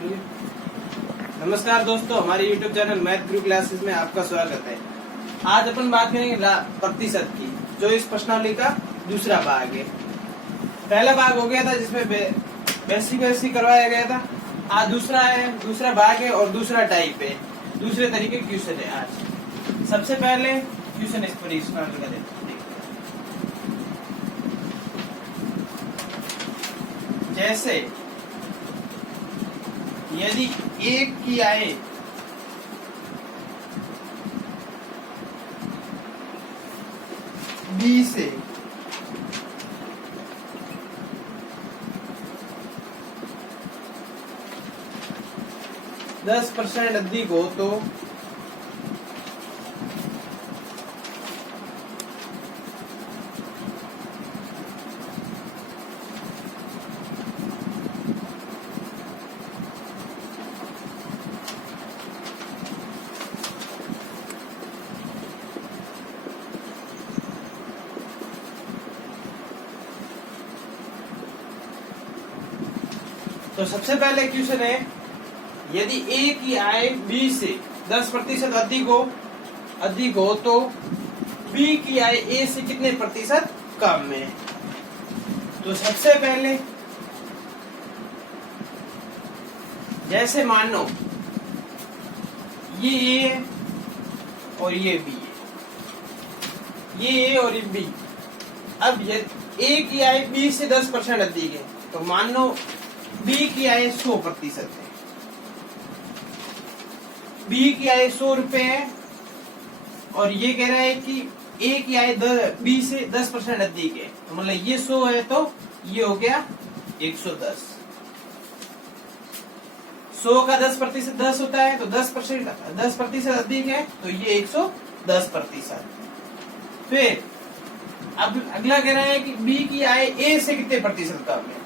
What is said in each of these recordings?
नमस्कार दोस्तों, हमारे YouTube चैनल मैथ गुरु क्लासेस में आपका स्वागत है। आज अपन बात करेंगे प्रतिशत की, जो इस प्रश्नावली का दूसरा भाग है। पहला भाग हो गया था जिसमें बेसिक करवाया गया था। आज दूसरा भाग है और दूसरा टाइप है, दूसरे तरीके क्वेश्चन है। आज सबसे पहले क्वेश्चन इस पर स्टार्ट करें। जैसे यदि 1 की आय 20 से 10% अधिक हो तो सबसे पहले क्वेश्चन है, यदि ए की आय 20 से 10% अधिक हो तो बी की आय ए से कितने प्रतिशत कम है। तो सबसे पहले जैसे मान लो ये ए है और ये बी है, ये ए और ये बी। अब ए की आय 20 से 10% अधिक है तो मान लो बी की आय 100% है। बी की आय 100 रुपए है और ये कह रहा है कि ए की आय 20 से 10% अधिक है, तो मतलब ये 100 है तो ये हो गया 110। 100 का 10% 10 होता है तो 10% अधिक है तो ये 110%। फिर अब अगला कह रहा है कि बी की आय ए से कितने प्रतिशत कम है।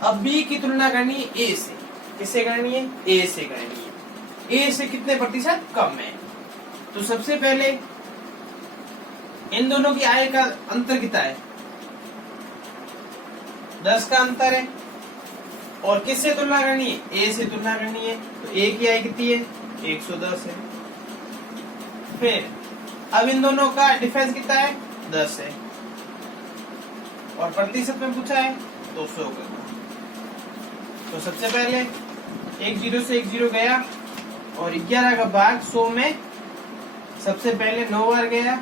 अब बी की तुलना करनी है ए से। किससे करनी है? ए से करनी है। ए से कितने प्रतिशत कम है। तो सबसे पहले इन दोनों की आय का अंतर कितना है? 10 का अंतर है। और किससे तुलना करनी है? ए से तुलना करनी है। तो ए की आय कितनी है? 110 है। फिर अब इन दोनों का डिफरेंस कितना है? 10 है। और प्रतिशत में पूछा है तो 100 का। तो सबसे पहले 10 से 10 गया और 11 का भाग 100 में सबसे पहले 9 बार गया।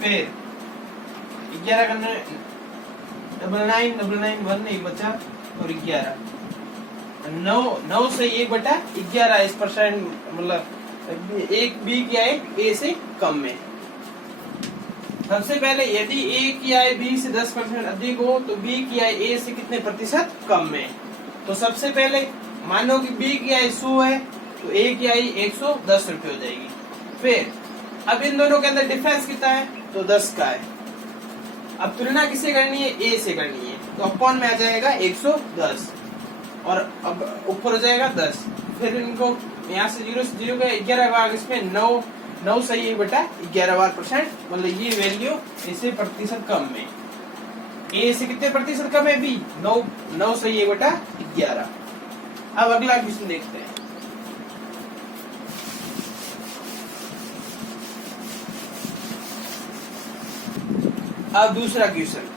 फिर 11 का 99 1 नहीं बचा और 11 9 से 1/11 इस परसेंट, मतलब एक बी की आय ए से कम है। सबसे पहले यदि ए की आय 20 से 10% अधिक हो तो बी की आय ए से कितने प्रतिशत कम है। तो सबसे पहले मानो कि बी की आय 100 है तो ए की आय 110 रुपए हो जाएगी। फिर अब इन दोनों के अंदर डिफरेंस कितना है? तो 10 का है। अब तुलना किससे करनी है? ए से करनी है। तो अपॉन में आ जाएगा 110 और अब ऊपर हो जाएगा 10। फिर इनको यहाँ से 0 से 0 गया, 11 भाग इसमें 9 सही 1/11%, मतलब ये वैल्यू इससे प्रतिशत कम है। ए से कितने प्रतिशत कम है? बी 9 सही 1/11। अब अगला क्वेश्चन देखते हैं। अब दूसरा क्वेश्चन,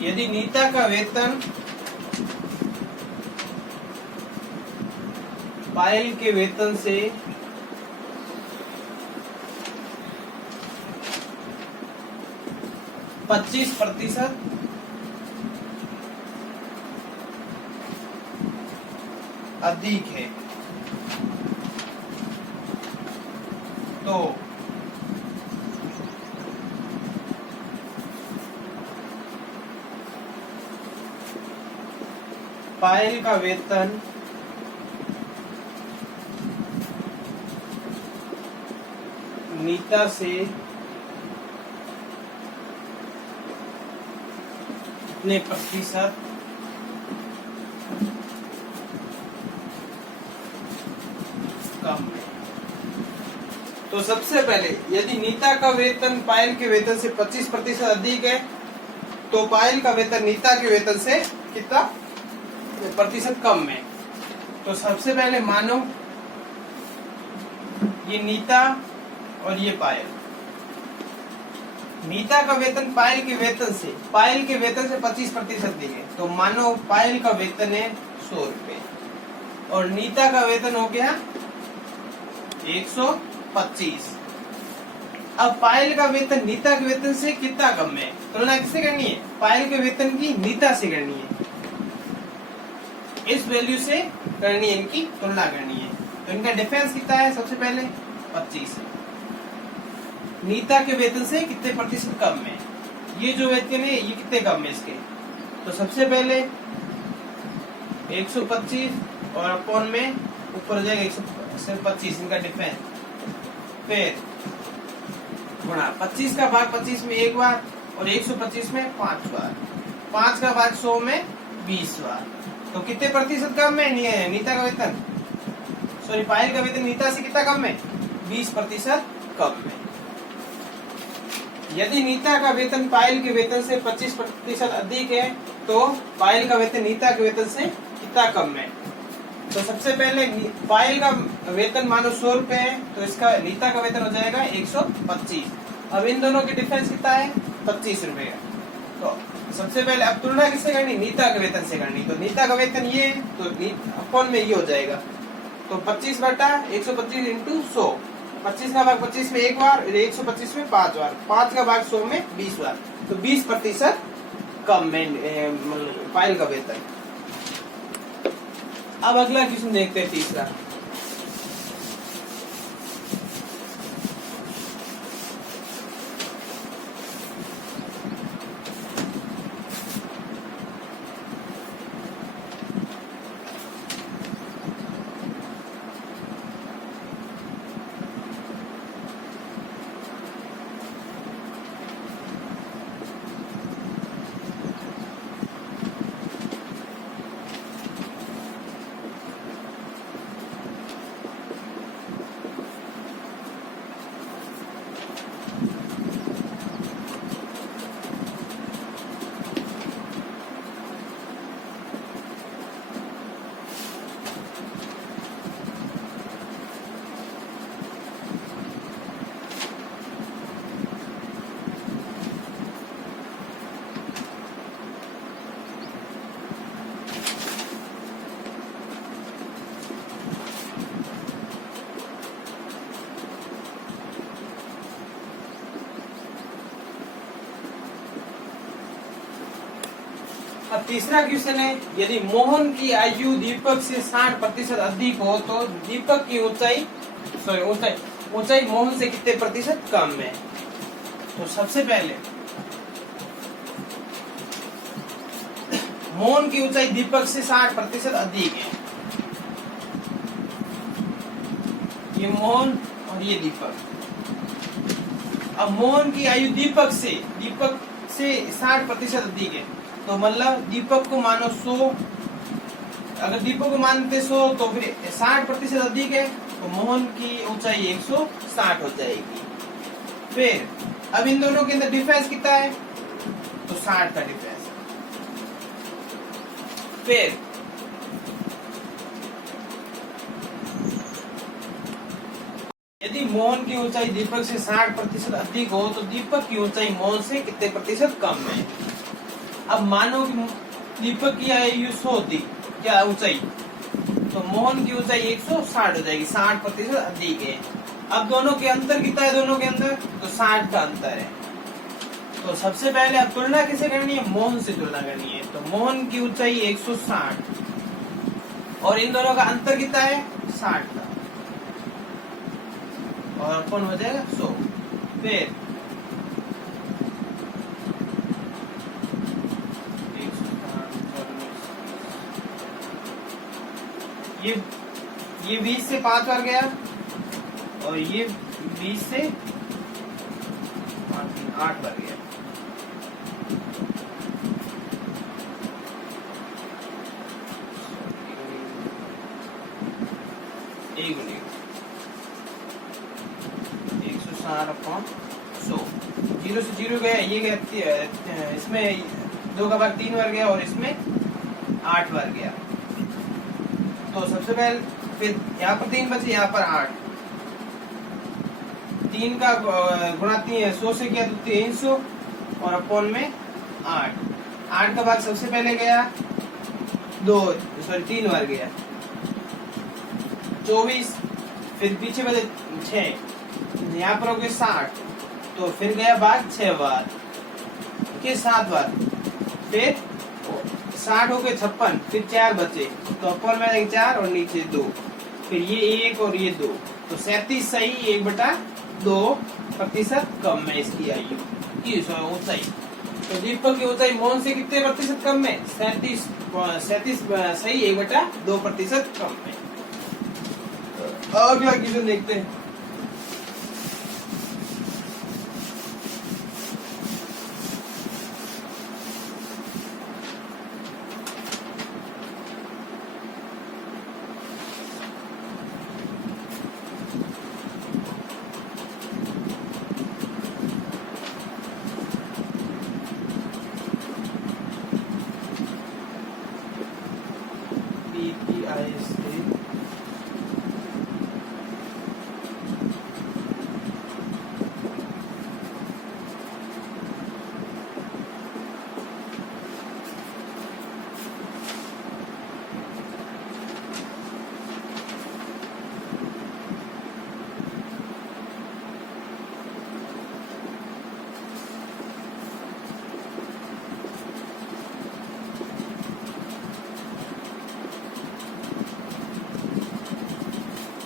यदि नीता का वेतन पायल के वेतन से 25% अधिक है तो पायल का वेतन नीता से कितने प्रतिशत कम है। तो सबसे पहले यदि नीता का वेतन पायल के वेतन से 25% अधिक है तो पायल का वेतन नीता के वेतन से कितना प्रतिशत कम है। तो सबसे पहले मानो ये नीता और ये पायल, नीता का वेतन पायल के वेतन से 25% अधिक है। तो मानो पायल का वेतन है 100 रुपए और नीता का वेतन हो गया 125। अब पायल का वेतन नीता के वेतन से कितना कम है, तुलना किससे करनी है, पायल के वेतन की नीता से करनी है, इस वैल्यू से करनी है, इनकी तुलना करनी है। तो इनका डिफरेंस कितना है, सबसे पहले 25 है, नीता के वेतन से कितने प्रतिशत कम है, ये जो वेतन है ये कितने कम है इसके। तो सबसे पहले 125 और अपॉन में ऊपर जाएगा 125, इनका डिफरेंस, फिर गुणा 25 का भाग 25 में एक बार और 125 में 5 बार, 5 का भाग 100 में 20 बार। तो कितने प्रतिशत कम है नीता का वेतन, सॉरी पायल का वेतन नीता से कितना कम है, 20% कम है। यदि नीता का वेतन पायल के वेतन से 25% अधिक है तो पायल का वेतन नीता के वेतन से कितना कम है। तो सबसे पहले पायल का वेतन मानो 100 रुपए है तो इसका नीता का वेतन हो जाएगा 125। अब इन दोनों के डिफरेंस कितना है, 25 रुपए का। तो सबसे पहले अब तुलना किससे करनी, नीता के वेतन से करनी। तो नीता का वेतन ये है तो अपॉन में ये हो जाएगा, तो 25 बटा 125 इंटू 100, 25 का भाग 25 में एक बार, 125 में 5 बार, 5 का भाग 100 में 20 बार। तो 20% कम है पायल का वेतन। अब अगला क्वेश्चन देखते हैं, तीसरा। अब तीसरा क्वेश्चन है, यदि मोहन की आयु दीपक से 60% अधिक हो तो दीपक की ऊंचाई मोहन से कितने प्रतिशत कम है। तो सबसे पहले मोहन की ऊंचाई दीपक से 60% अधिक है, ये मोहन और ये दीपक। अब मोहन की आयु दीपक से 60% अधिक है, तो मतलब दीपक को मानो 100, अगर दीपक को मानते 100 तो फिर 60% अधिक है तो मोहन की ऊंचाई 160 हो जाएगी। फिर अब इन दोनों के अंदर डिफरेंस कितना है, तो 60 का डिफरेंस। फिर यदि मोहन की ऊंचाई दीपक से 60% अधिक हो तो दीपक की ऊंचाई मोहन से कितने प्रतिशत कम है। अब मानो कि दीपक की आयु 100 थी क्या ऊंचाई, तो मोहन की ऊंचाई 160 हो जाएगी, 60% अधिक है। अब दोनों के अंतर कितना है, दोनों के अंदर तो 60 का अंतर है। तो सबसे पहले अब तुलना किसे करनी है, मोहन से तुलना करनी है। तो मोहन की ऊंचाई 160 और इन दोनों का अंतर कितना है, 60 का, और अपन हो जाएगा 100। फिर ये 20 से 5 बार गया और ये 20 से 8 बार गया। 60/100। 0 से 0 गया, ये गया, इसमें 2 का भाग 3 बार गया और इसमें 8 बार गया। तो सबसे पहले फिर यहाँ पर 3 बचे, यहाँ पर 8। 3 का गुणा 100 से किया तो 300 और अपॉन में 8। 8 का भाग सबसे पहले गया 3 बार गया, 24। फिर पीछे बचे 6, यहाँ पर हो गए 60, तो फिर गया भाग 6 बार के 7 बार। फिर 60 हो गए 56, फिर 4 बचे, तो अपॉन में 4 और नीचे 2, फिर ये 1 और ये 2, तो 37 सही 1/2% कम है इसकी आयु की ऊंचाई। तो दीपक की ऊंचाई मौन से कितने प्रतिशत कम है? 37 सही 1/2% कम है। अगला क्वेश्चन देखते हैं।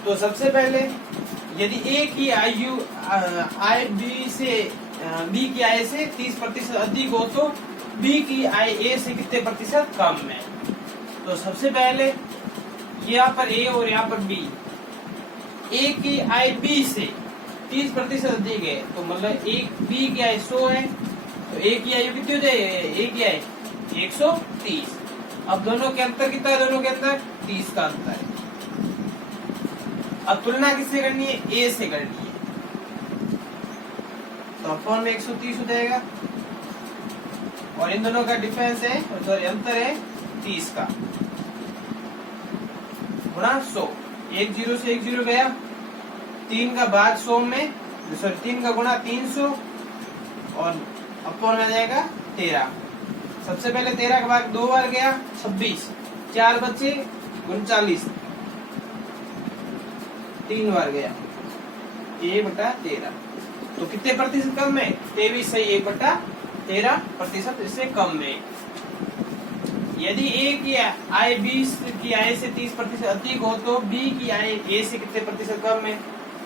तो सबसे पहले यदि ए की आयु आय बी से बी की आय से 30% अधिक हो तो बी की आय ए से कितने प्रतिशत कम है। तो सबसे पहले यहाँ पर ए और यहाँ पर बी, ए की आय बी से 30% अधिक है, तो मतलब एक बी की आय 100 है, तो ए की आयु कितनी हो जाएगी? ए की आय 130। अब दोनों के अंतर कितना है? दोनों के अंतर 30 का अंतर है। अब तुलना किससे करनी है? ए से करनी है, तो अपॉन में 130 हो जाएगा, और इन दोनों का डिफरेंस है, सॉरी अंतर है 30 का, गुणा 100। 1 0 से 1 0 गया, 3 का भाग 100 में, सॉरी 3 का गुणा 300 और अपॉन आ जाएगा 13। सबसे पहले 13 का भाग 2 बार गया, 26, 4 बचे 39, 3 बार गया, 1/13। तो कितने प्रतिशत कम है? 23 सही 1/13% इससे कम है। यदि ए की आय बी की आय से 30% अधिक हो तो बी की आय ए से कितने प्रतिशत कम है।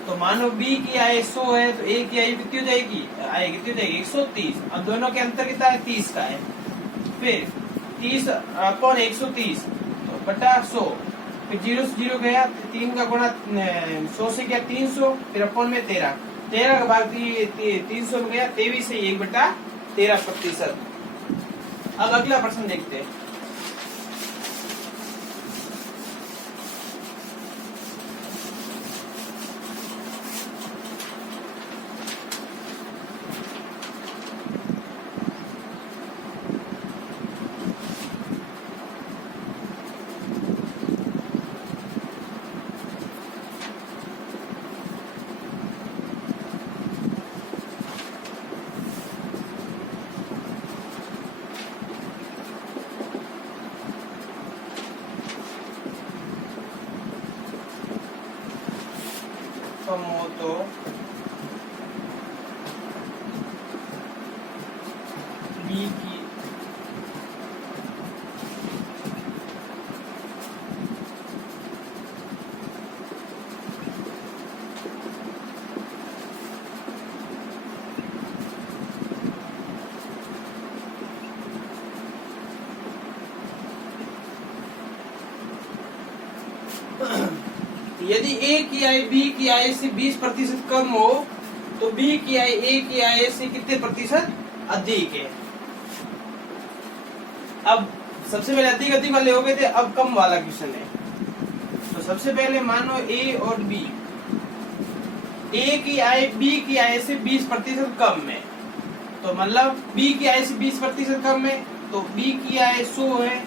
तो मानो बी की आय 100 है, तो ए की आयु कितनी हो जाएगी? आय कितनी हो जाएगी? 130। अब दोनों के अंतर कितना है? 30 का है। फिर 30 अपॉन 130 तो बटा 100, फिर 0 से 0 गया, 3 का गुणा 100 से गया 300, फिर अपॉन में 13 का भाग 300 में गया, 23 से 1/13%। अब अगला प्रश्न देखते हैं। कम हो तो बी की यदि ए की आय बी की आय से 20% कम हो तो बी की आय ए की आय से कितने प्रतिशत अधिक है। अब सबसे पहले अधिक वाले हो गए थे, अब कम वाला क्वेश्चन है। तो सबसे पहले मानो ए और बी ए की आय बी की आय से 20% कम में, तो मतलब बी की आय से 20% कम में, तो बी की आय 100 है,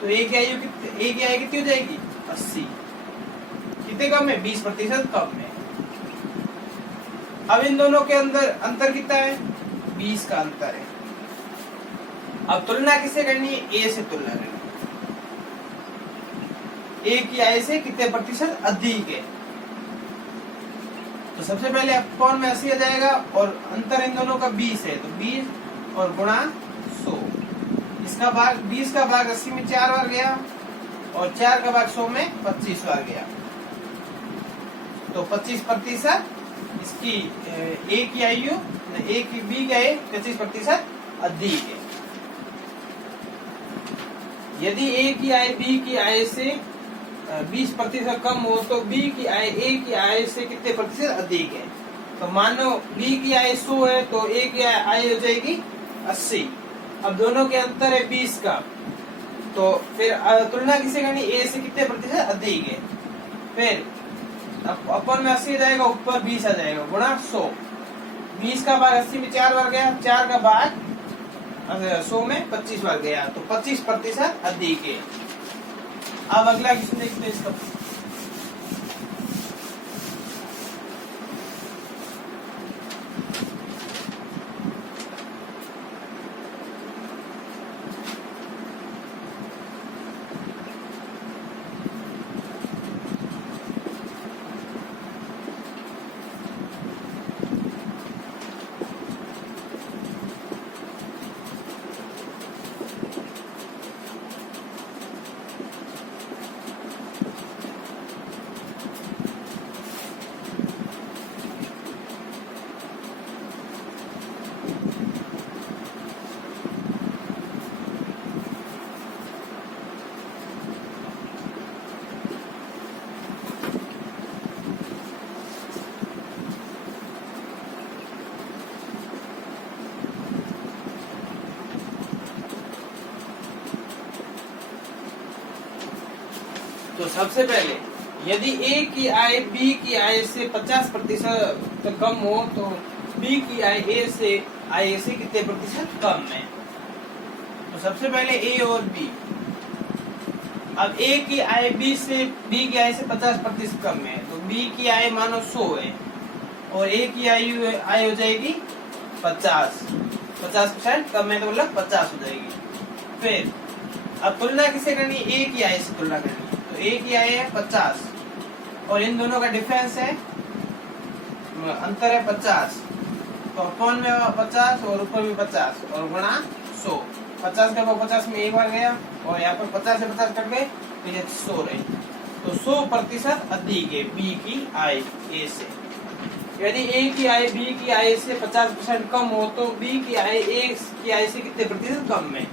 तो ए की आय कितनी हो जाएगी 80। कितने कम में 20% कम में। अब इन दोनों के अंदर अंतर कितना है 20 का अंतर है। अब तुलना किससे करनी है ए से तुलना करनी है। ए की आय से कितने प्रतिशत अधिक है, तो सबसे पहले अपॉन में 80 आ जाएगा और अंतर इन दोनों का 20 है, तो 20 और गुणा 100। इसका भाग 20 का भाग 80 में 4 बार गया और 4 का भाग 100 में 25 बार गया, तो 25% इसकी ए की आयु ए की बी की आय 25% अधिक है। यदि ए की आय बी की आय से 20% कम हो तो बी की आय ए की आय से कितने प्रतिशत अधिक है। तो मानो बी की आय 100 है तो ए की आय हो जाएगी 80। अब दोनों के अंतर है 20 का, तो फिर तुलना किसे करनी ए से कितने प्रतिशत अधिक है। फिर अपन में 80 आ जाएगा, ऊपर 20 आ जाएगा, गुणा 100। 20 का भाग 80 में 4 बार गया, 4 का भाग 100 में 25 बार गया, तो 25% अधिक है। अब अगला क्वेश्चन देखते हैं इसका। तो सबसे पहले यदि ए की आय बी की आय से 50% कम हो तो बी की आय ए से कितने प्रतिशत कम है। तो सबसे पहले ए और बी। अब ए की आय बी की आय से 50% कम है, तो बी की आय मानो 100 है और ए की आय हो जाएगी 50% कम है, तो मतलब 50 हो जाएगी। फिर अब तुलना किसे करनी, ए की आय से तुलना करनी, तो ए की आय है 50 और इन दोनों का डिफरेंस है, अंतर है 50, तो अपॉन में 50 और ऊपर में 50 और गुणा 100। 50 का भाग 50 में एक बार गया और यहाँ पर 50 से 50 कट गए तो ये 100 रहे, तो 100% अधिक है बी की आय ए से। यदि ए की आय बी की आय से 50% कम हो तो बी की आय ए की आय से कितने प्रतिशत कम है।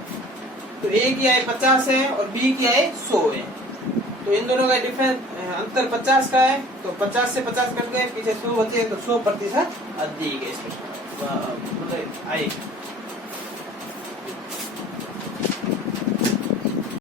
तो ए की आय 50 है और बी की आय 100 है, तो इन दोनों का डिफरेंस अंतर 50 का है, तो 50 से 50 कट गए, पीछे 100 बचे, तो 100% अधिक है इसमें मतलब आय।